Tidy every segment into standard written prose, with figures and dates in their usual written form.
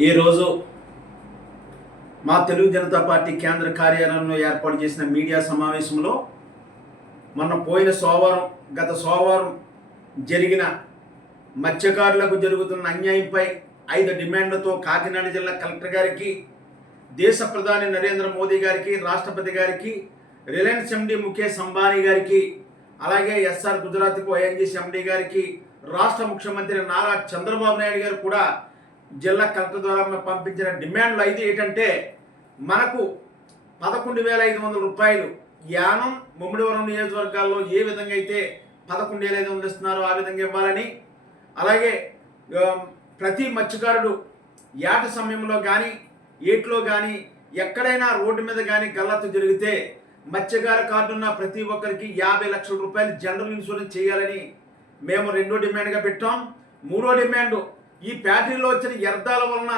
ఈరోజు మా తెలుగు జనతా పార్టీ కేంద్ర కార్యాలయంలో ఏర్పాటు చేసిన మీడియా సమావేశంలో గత సోమవారం జరిగిన మత్స్యకారులకు జరుగుతున్న అన్యాయంపై 5 డిమాండ్లతో కాకినాడ జిల్లా కలెక్టర్ గారికి, దేశ ప్రధాని నరేంద్ర మోదీ గారికి, రాష్ట్రపతి గారికి, రిలయన్స్ ఎండి ముఖేష్ అంబానీ గారికి, అలాగే ఎస్ఆర్ గుజరాత్కు ఓఎన్జీసీ ఎండి గారికి, రాష్ట్ర ముఖ్యమంత్రి నారా చంద్రబాబు నాయుడు గారు కూడా జిల్లా కలెక్టర్ ద్వారా పంపించిన డిమాండ్లు 5 ఏంటంటే, మనకు 11,500 రూపాయలు యానం ముమ్మిడివరం నియోజకవర్గాల్లో ఏ విధంగా అయితే 11,500 ఇస్తున్నారో ఆ విధంగా ఇవ్వాలని, అలాగే ప్రతి మత్స్యకారుడు ఏట సమయంలో కానీ ఏట్లో కానీ ఎక్కడైనా రోడ్డు మీద కానీ గల్లత్తు జరిగితే మత్స్యకార కార్డు ఉన్న ప్రతి ఒక్కరికి 50 లక్షల రూపాయలు జనరల్ ఇన్సూరెన్స్ చేయాలని మేము 2వ డిమాండ్గా పెట్టాం. 3వ డిమాండ్, ఈ ఫ్యాక్టరీలో వచ్చిన వ్యర్థాల వలన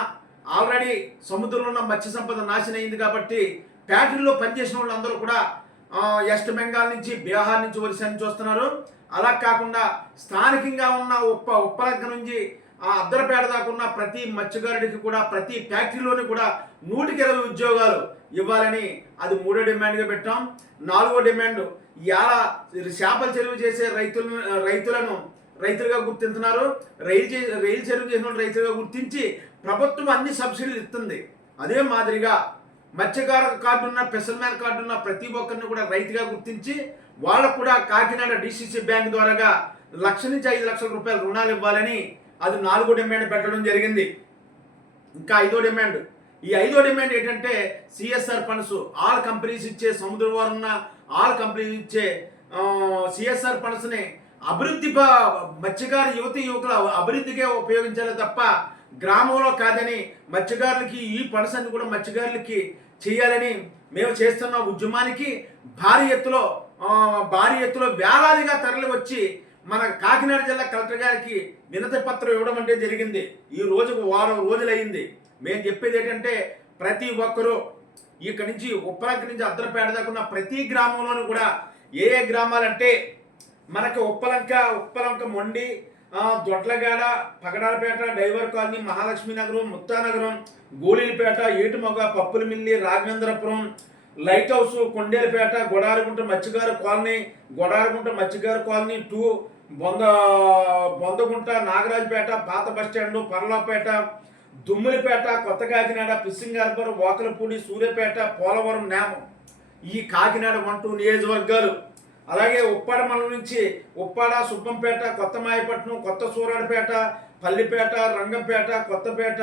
ఆల్రెడీ సముద్రంలో ఉన్న మత్స్య సంపద నాశనం అయింది కాబట్టి ఫ్యాక్టరీలో పనిచేసిన వాళ్ళందరూ కూడా వెస్ట్ బెంగాల్ నుంచి, బీహార్ నుంచి, ఒరిస్సా నుంచి వస్తున్నారు. అలా కాకుండా స్థానికంగా ఉన్న ఉప్పలగ్గ నుంచి అద్దరపేట దాకా ఉన్న ప్రతి మత్స్యకారుడికి కూడా ప్రతి ఫ్యాక్టరీలోని కూడా 120 ఉద్యోగాలు ఇవ్వాలని అది 3వ డిమాండ్గా పెట్టాం. 4వ డిమాండ్, ఇలా చేపల చెరువు చేసే రైతులను రైతులుగా గుర్తించున్నారు. రైలు చెరువు చేసిన రైతులుగా గుర్తించి ప్రభుత్వం అన్ని సబ్సిడీలు ఇస్తుంది. అదే మాదిరిగా మత్స్యకార కార్డు ఉన్న, ఫిషర్మ్యాన్ కార్డు ఉన్న ప్రతి ఒక్కరిని కూడా రైతుగా గుర్తించి వాళ్ళకు కూడా కాకినాడ డిసిసి బ్యాంక్ ద్వారాగా 1 లక్ష నుంచి 5 లక్షల రూపాయల రుణాలు ఇవ్వాలని అది 4వ డిమాండ్ పెట్టడం జరిగింది. ఇంకా 5వ డిమాండ్, ఈ 5వ డిమాండ్ ఏంటంటే సిఎస్ఆర్ ఫండ్స్ ఆల్ కంపెనీస్ ఇచ్చే, సముద్ర వారు ఉన్న ఆల్ కంపెనీస్ ఇచ్చే సిఎస్ఆర్ ఫండ్స్ని అభివృద్ధి మత్స్యకార యువకుల అభివృద్ధికే ఉపయోగించాలి తప్ప గ్రామంలో కాదని మత్స్యకారులకి ఈ ఫండ్స్ అన్ని కూడా మత్స్యకారులకి చేయాలని మేము చేస్తున్న ఉద్యమానికి భారీ ఎత్తులో వేలాదిగా తరలి వచ్చి మన కాకినాడ జిల్లా కలెక్టర్ గారికి వినతి పత్రం ఇవ్వడం అంటే జరిగింది. ఈ రోజుకు 1 వారం రోజులైంది. మేము చెప్పేది ఏంటంటే, ప్రతి ఒక్కరూ ఇక్కడి నుంచి ఉప్పలంక నుంచి అద్దరపేట దాకా ఉన్న ప్రతి గ్రామంలోనూ కూడా ఏ గ్రామాలంటే మనకి ఉప్పలంక మొండి, దొడ్లగాడ, పగడాలపేట, డైవర్ కాలనీ, మహాలక్ష్మి నగరం, ముత్తానగరం, గోళీలపేట, ఏటుమొగ, పప్పులమిల్లి, రాఘవేంద్రపురం, లైట్ హౌస్, కొండేలపేట, గొడారగుంట మత్స్యకార కాలనీ, గొడారగుంట మత్స్యకార కాలనీ 2, బొందగుంట, నాగరాజపేట, పాత బస్టాండు, పర్లాపేట, దుమ్ములపేట, కొత్త కాకినాడ, ఫిషింగ్ హార్బర్, వాకలపూడి, సూర్యాపేట, పోలవరం, నేమం, ఈ కాకినాడ 1, 2 నియోజకవర్గాలు. అలాగే ఉప్పాడ మండలం నుంచి ఉప్పాడ, సుబ్బంపేట, కొత్త మాయపట్నం, కొత్త సూరాడపేట, పల్లిపేట, రంగంపేట, కొత్తపేట,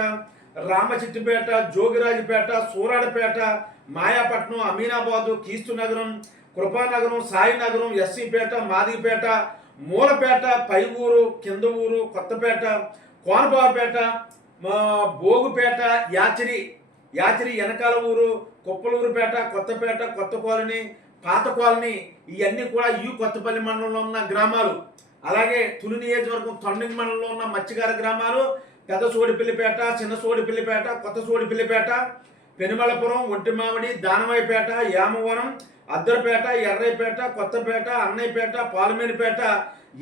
రామచిట్టిపేట, జోగిరాజుపేట, సూరాడపేట, మాయాపట్నం, అమీనాబాదు, కీస్తునగరం, కృపానగరం, సాయినగరం, ఎస్సీపేట, మాదిపేట, మూలపేట, పై ఊరు, కింద ఊరు, కొత్తపేట, కోనబాపేట, బోగుపేట, యాచిరి వెనకాల ఊరు, కుప్పలూరుపేట, కొత్తపేట, కొత్త కాలనీ, పాత కాలనీ, ఇవన్నీ కూడా ఈ కొత్తపల్లి మండలంలో ఉన్న గ్రామాలు. అలాగే తుని నియోజకవర్గం తొండంగి మండలంలో ఉన్న మత్స్యకార గ్రామాలు పెద్ద సోడిపల్లిపేట, చిన్న సోడిపల్లిపేట, కొత్త సోడిపల్లిపేట, పెనుమలపురం, ఒంటిమామిడి, దానవాయిపేట, యామవరం, అద్దరపేట, ఎర్రైపేట, కొత్తపేట, అన్నయ్యపేట, పాలమేనిపేట,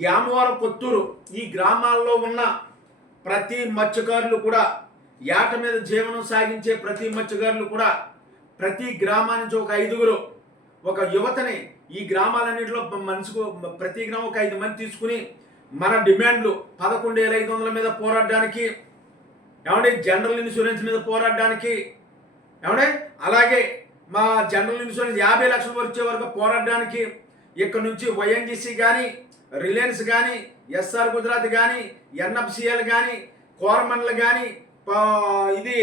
యామవరం, కొత్తూరు, ఈ గ్రామాల్లో ఉన్న ప్రతి మత్స్యకారులు కూడా ఏట మీద జీవనం సాగించే ప్రతి మత్స్యకారులు కూడా ప్రతి గ్రామానికి ఒక 5గురు, ఒక యువతని ఈ గ్రామాలన్నింటిలో ప్రతి గ్రామం ఒక 5 మంది తీసుకుని మన డిమాండ్లు 11,500 మీద పోరాడడానికి, జనరల్ ఇన్సూరెన్స్ మీద పోరాడడానికి, అలాగే మా జనరల్ ఇన్సూరెన్స్ 50 లక్షల వచ్చే వరకు పోరాడడానికి, ఇక్కడ నుంచి ఓఎన్జీసీ కానీ, రిలయన్స్ కానీ, ఎస్ఆర్ గుజరాత్ కానీ, ఎన్ఎఫ్సిఎల్ కానీ, కోరమండల్ కానీ, ఇది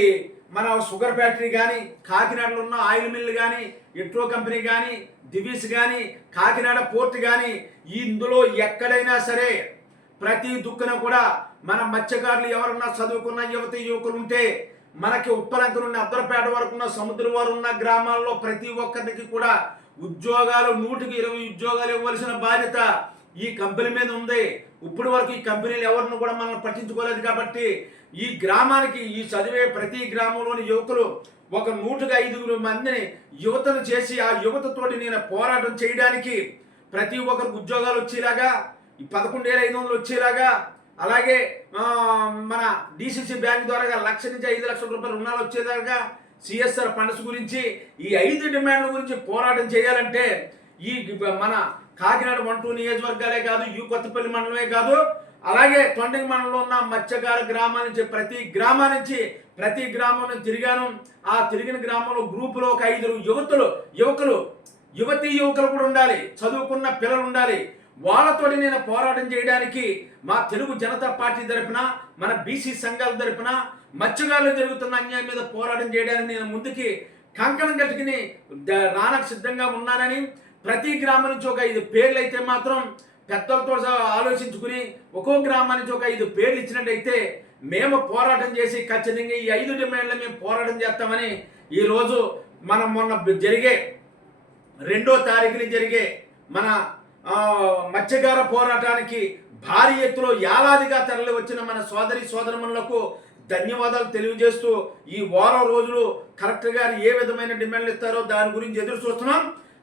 మన షుగర్ ఫ్యాక్టరీ కానీ, కాకినాడలో ఉన్న ఆయిల్ మిల్ కానీ, ఎట్రో కంపెనీ కానీ, దివీస్ కానీ, కాకినాడ పోర్ట్ కానీ, ఇందులో ఎక్కడైనా సరే ప్రతి దుక్కున కూడా మన మత్స్యకారులు ఎవరన్నా చదువుకున్న యువకులు ఉంటే మనకి ఉప్పలంక నుండి అద్దరపేట వరకు ఉన్న సముద్రం వారు ఉన్న గ్రామాల్లో ప్రతి ఒక్కరికి కూడా ఉద్యోగాలు 120 ఉద్యోగాలు ఇవ్వాల్సిన బాధ్యత ఈ కంపెనీ మీద ఉంది. ఇప్పటి వరకు ఈ కంపెనీలు ఎవరిని కూడా మనల్ని పట్టించుకోలేదు కాబట్టి ఈ గ్రామానికి, ఈ చదివే ప్రతి గ్రామంలోని యువకులు ఒక 105 మందిని యువతను చేసి ఆ యువతతోటి నేను పోరాటం చేయడానికి ప్రతి ఒక్కరికి ఉద్యోగాలు వచ్చేలాగా, ఈ 11,500 వచ్చేలాగా అలాగే మన డిసిసి బ్యాంక్ ద్వారా 1,00,000 నుంచి 5,00,000 రూపాయలు రుణాలు వచ్చేదాకా సిఎస్ఆర్ ఫండ్స్ గురించి ఈ 5 డిమాండ్ల గురించి పోరాటం చేయాలంటే ఈ మన కాకినాడ 1-2 నియోజకవర్గాలే కాదు, కొత్తపల్లి మండలమే కాదు, అలాగే తొండంగి మండలంలో ఉన్న మత్స్యకార గ్రామం నుంచి ప్రతి గ్రామం నుంచి తిరిగాను. ఆ తిరిగిన గ్రామంలో గ్రూపులో ఒక 5 యువకులు కూడా ఉండాలి, చదువుకున్న పిల్లలు ఉండాలి. వాళ్ళతోటి నేను పోరాటం చేయడానికి మా తెలుగు జనతా పార్టీ తరపున, మన బీసీ సంఘాల తరపున మత్స్యకారులు జరుగుతున్న అన్యాయం మీద పోరాటం చేయడానికి నేను ముందుకి కంకణం కట్టుకుని రానకు సిద్ధంగా ఉన్నానని, ప్రతి గ్రామం నుంచి ఒక 5 పేర్లు అయితే మాత్రం పెద్దలతో ఆలోచించుకుని ఒక్కో గ్రామం నుంచి ఒక 5 పేర్లు ఇచ్చినట్టయితే మేము పోరాటం చేసి ఖచ్చితంగా ఈ 5 డిమాండ్లు మేము పోరాటం చేస్తామని ఈరోజు మనం మొన్న జరిగే 2వ తారీఖున జరిగే మన మత్స్యకార పోరాటానికి భారీ ఎత్తులో యాలాదిగా తరలి వచ్చిన మన సోదరమణులకు ధన్యవాదాలు తెలియజేస్తూ ఈ వారం రోజులు కలెక్టర్ గారు ఏ విధమైన డిమాండ్లు ఇస్తారో దాని గురించి ఎదురు చూస్తున్నాం.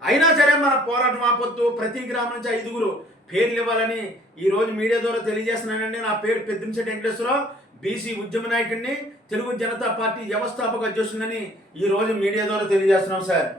అయినా సరే మన పోరాటం ఆపొద్దు, ప్రతి గ్రామం నుంచి 5 పేర్లు ఇవ్వాలని ఈరోజు మీడియా ద్వారా తెలియజేస్తున్నానండి. నా పేరు పెద్దింశెట్టి వెంకటేశ్వరరావు, బీసీ ఉద్యమ నాయకుడిని, తెలుగు జనతా పార్టీ వ్యవస్థాపక అధ్యక్షుడిని ఈరోజు మీడియా ద్వారా తెలియజేస్తున్నాం సార్.